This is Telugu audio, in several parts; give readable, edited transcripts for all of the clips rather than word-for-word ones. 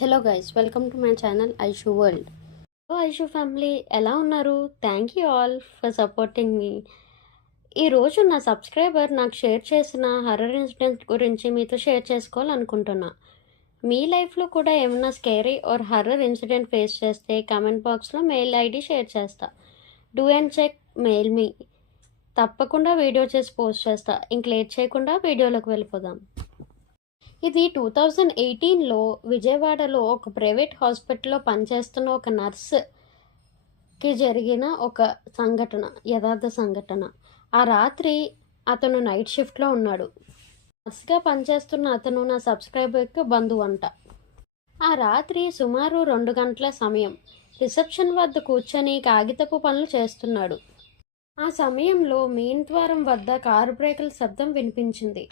Hello guys, welcome to my channel Aishu world. Aishu family ఎలా ఉన్నారు? Thank you all for supporting మీ. ఈరోజు నా సబ్స్క్రైబర్ నాకు షేర్ చేసిన హర్రర్ ఇన్సిడెంట్ గురించి మీతో షేర్ చేసుకోవాలనుకుంటున్నా. మీ లైఫ్లో కూడా ఏమైనా scary or horror incident face చేస్తే కామెంట్ బాక్స్లో మెయిల్ ఐడి షేర్ చేస్తా. Do and check mail me. తప్పకుండా వీడియో చేసి పోస్ట్ చేస్తా. ఇంక లేట్ చేయకుండా వీడియోలోకి వెళ్ళిపోదాం. ఇది 2018లో విజయవాడలో ఒక ప్రైవేట్ హాస్పిటల్లో పనిచేస్తున్న ఒక నర్స్కి జరిగిన ఒక సంఘటన, యథార్థ సంఘటన. ఆ రాత్రి అతను నైట్ షిఫ్ట్లో ఉన్నాడు. నర్స్గా పనిచేస్తున్న అతను నా సబ్స్క్రైబర్కి బంధువు అంట. ఆ రాత్రి సుమారు 2 గంటల సమయం. రిసెప్షన్ వద్ద కూర్చొని కాగితపు పనులు చేస్తున్నాడు. ఆ సమయంలో మెయిన్ ద్వారం వద్ద కారు బ్రేకుల శబ్దం వినిపించింది.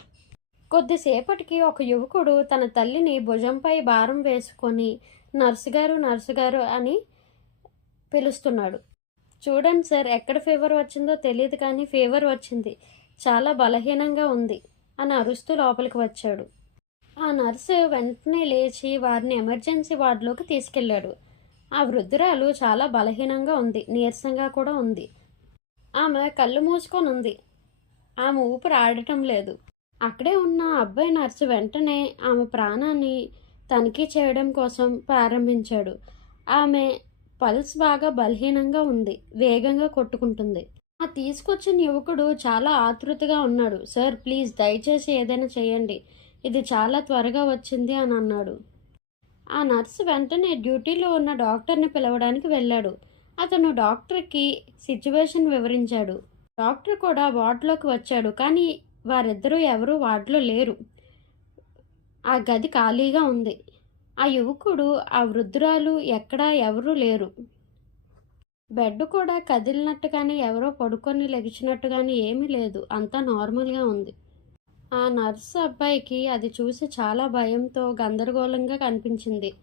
కొద్దిసేపటికి ఒక యువకుడు తన తల్లిని భుజంపై భారం వేసుకొని నర్సు గారు అని పిలుస్తున్నాడు. చూడండి సార్, ఎక్కడ ఫీవర్ వచ్చిందో తెలియదు కానీ ఫీవర్ వచ్చింది, చాలా బలహీనంగా ఉంది అని అరుస్తూ లోపలికి వచ్చాడు. ఆ నర్సు వెంటనే లేచి వారిని ఎమర్జెన్సీ వార్డులోకి తీసుకెళ్లాడు. ఆ వృద్ధురాలు చాలా బలహీనంగా ఉంది, నీరసంగా కూడా ఉంది. ఆమె కళ్ళు మూసుకొని ఉంది. ఆమె ఊపిరి ఆడటం లేదు. అక్కడే ఉన్న అబ్బాయి నర్సు వెంటనే ఆమె ప్రాణాన్ని తనిఖీ చేయడం కోసం ప్రారంభించాడు. ఆమె పల్స్ బాగా బలహీనంగా ఉంది, వేగంగా కొట్టుకుంటుంది. ఆ తీసుకొచ్చిన యువకుడు చాలా ఆతృతగా ఉన్నాడు. సార్ ప్లీజ్, దయచేసి ఏదైనా చేయండి, ఇది చాలా త్వరగా వచ్చింది అని అన్నాడు. ఆ నర్సు వెంటనే డ్యూటీలో ఉన్న డాక్టర్ని పిలవడానికి వెళ్ళాడు. అతను డాక్టర్కి సిచ్యువేషన్ వివరించాడు. డాక్టర్ కూడా వార్డులోకి వచ్చాడు, కానీ వారిద్దరూ ఎవరూ వార్డులో లేరు. ఆ గది ఖాళీగా ఉంది. ఆ యువకుడు, ఆ వృద్ధురాలు ఎక్కడా ఎవరూ లేరు. బెడ్ కూడా కదిలినట్టు కానీ ఎవరో పడుకొని లెగిచినట్టు కానీ ఏమీ లేదు. అంతా నార్మల్గా ఉంది. ఆ నర్సు అబ్బాయికి అది చూసి చాలా భయంతో గందరగోళంగా కనిపించింది.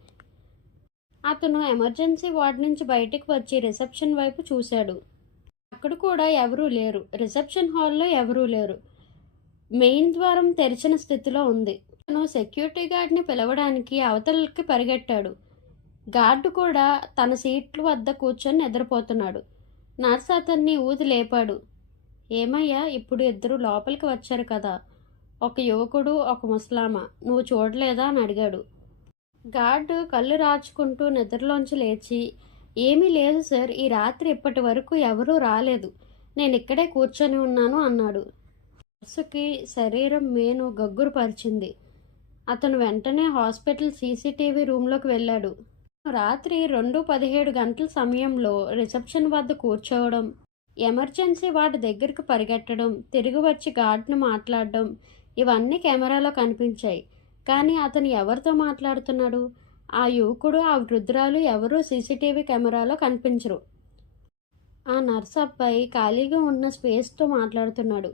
అతను ఎమర్జెన్సీ వార్డు నుంచి బయటికి వచ్చి రిసెప్షన్ వైపు చూశాడు. అక్కడ కూడా ఎవరూ లేరు. రిసెప్షన్ హాల్లో ఎవరూ లేరు. మెయిన్ ద్వారం తెరిచిన స్థితిలో ఉంది. అతను సెక్యూరిటీ గార్డ్ని పిలవడానికి అవతలకి పరిగెట్టాడు. గార్డు కూడా తన సీట్లు వద్ద కూర్చొని నిద్రపోతున్నాడు. నర్స్ అతన్ని ఊది లేపాడు. ఏమయ్యా, ఇప్పుడు ఇద్దరు లోపలికి వచ్చారు కదా, ఒక యువకుడు ఒక ముసలామ, నువ్వు చూడలేదా అని అడిగాడు. గార్డు కళ్ళు రాచుకుంటూ నిద్రలోంచి లేచి, ఏమీ లేదు సార్, ఈ రాత్రి ఇప్పటి వరకు ఎవరూ రాలేదు, నేను ఇక్కడే కూర్చొని ఉన్నాను అన్నాడు. నర్సుకి శరీరం మేను గగ్గురు పరిచింది. అతను వెంటనే హాస్పిటల్ సీసీటీవీ రూమ్లోకి వెళ్ళాడు. రాత్రి 2:17 గంటల సమయంలో రిసెప్షన్ వద్ద కూర్చోవడం, ఎమర్జెన్సీ వార్డు దగ్గరికి పరిగెట్టడం, తిరిగి వచ్చి గార్డ్ను మాట్లాడడం, ఇవన్నీ కెమెరాలో కనిపించాయి. కానీ అతను ఎవరితో మాట్లాడుతున్నాడు? ఆ యువకుడు, ఆ వృద్ధురాలు ఎవరూ సీసీటీవీ కెమెరాలో కనిపించరు. ఆ నర్స్ అబ్బాయి ఖాళీగా ఉన్న స్పేస్తో మాట్లాడుతున్నాడు.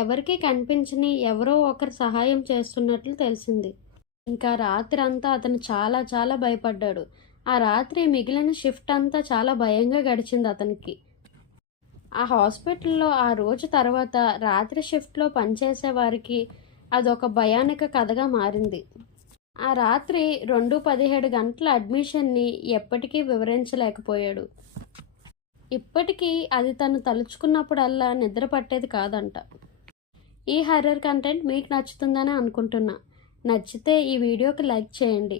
ఎవరికీ కనిపించని ఎవరో ఒకరు సహాయం చేస్తున్నట్లు తెలిసింది. ఇంకా రాత్రి అంతా అతను చాలా చాలా భయపడ్డాడు. ఆ రాత్రి మిగిలిన షిఫ్ట్ అంతా చాలా భయంగా గడిచింది అతనికి. ఆ హాస్పిటల్లో ఆ రోజు తర్వాత రాత్రి షిఫ్ట్లో పనిచేసే వారికి అదొక భయానక కథగా మారింది. ఆ రాత్రి 2:17 గంటల అడ్మిషన్ని ఎప్పటికీ వివరించలేకపోయాడు. ఇప్పటికీ అది తను తలుచుకున్నప్పుడల్లా నిద్ర పట్టేది కాదంట. ఈ హర్రర్ కంటెంట్ మీకు నచ్చుతుందని అనుకుంటున్నా. నచ్చితే ఈ వీడియోకి లైక్ చేయండి.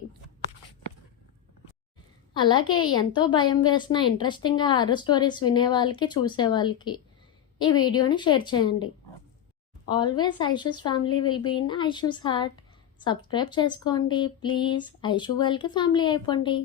అలాగే ఎంతో భయం వేసిన ఇంట్రెస్టింగ్గా హర్రర్ స్టోరీస్ వినేవాళ్ళకి, చూసేవాళ్ళకి ఈ వీడియోని షేర్ చేయండి. Always Aishu's family will be in Aishu's heart. Subscribe చేసుకోండి ప్లీజ్. ఐషూ వరల్డ్కి ఫ్యామిలీ అయిపోండి.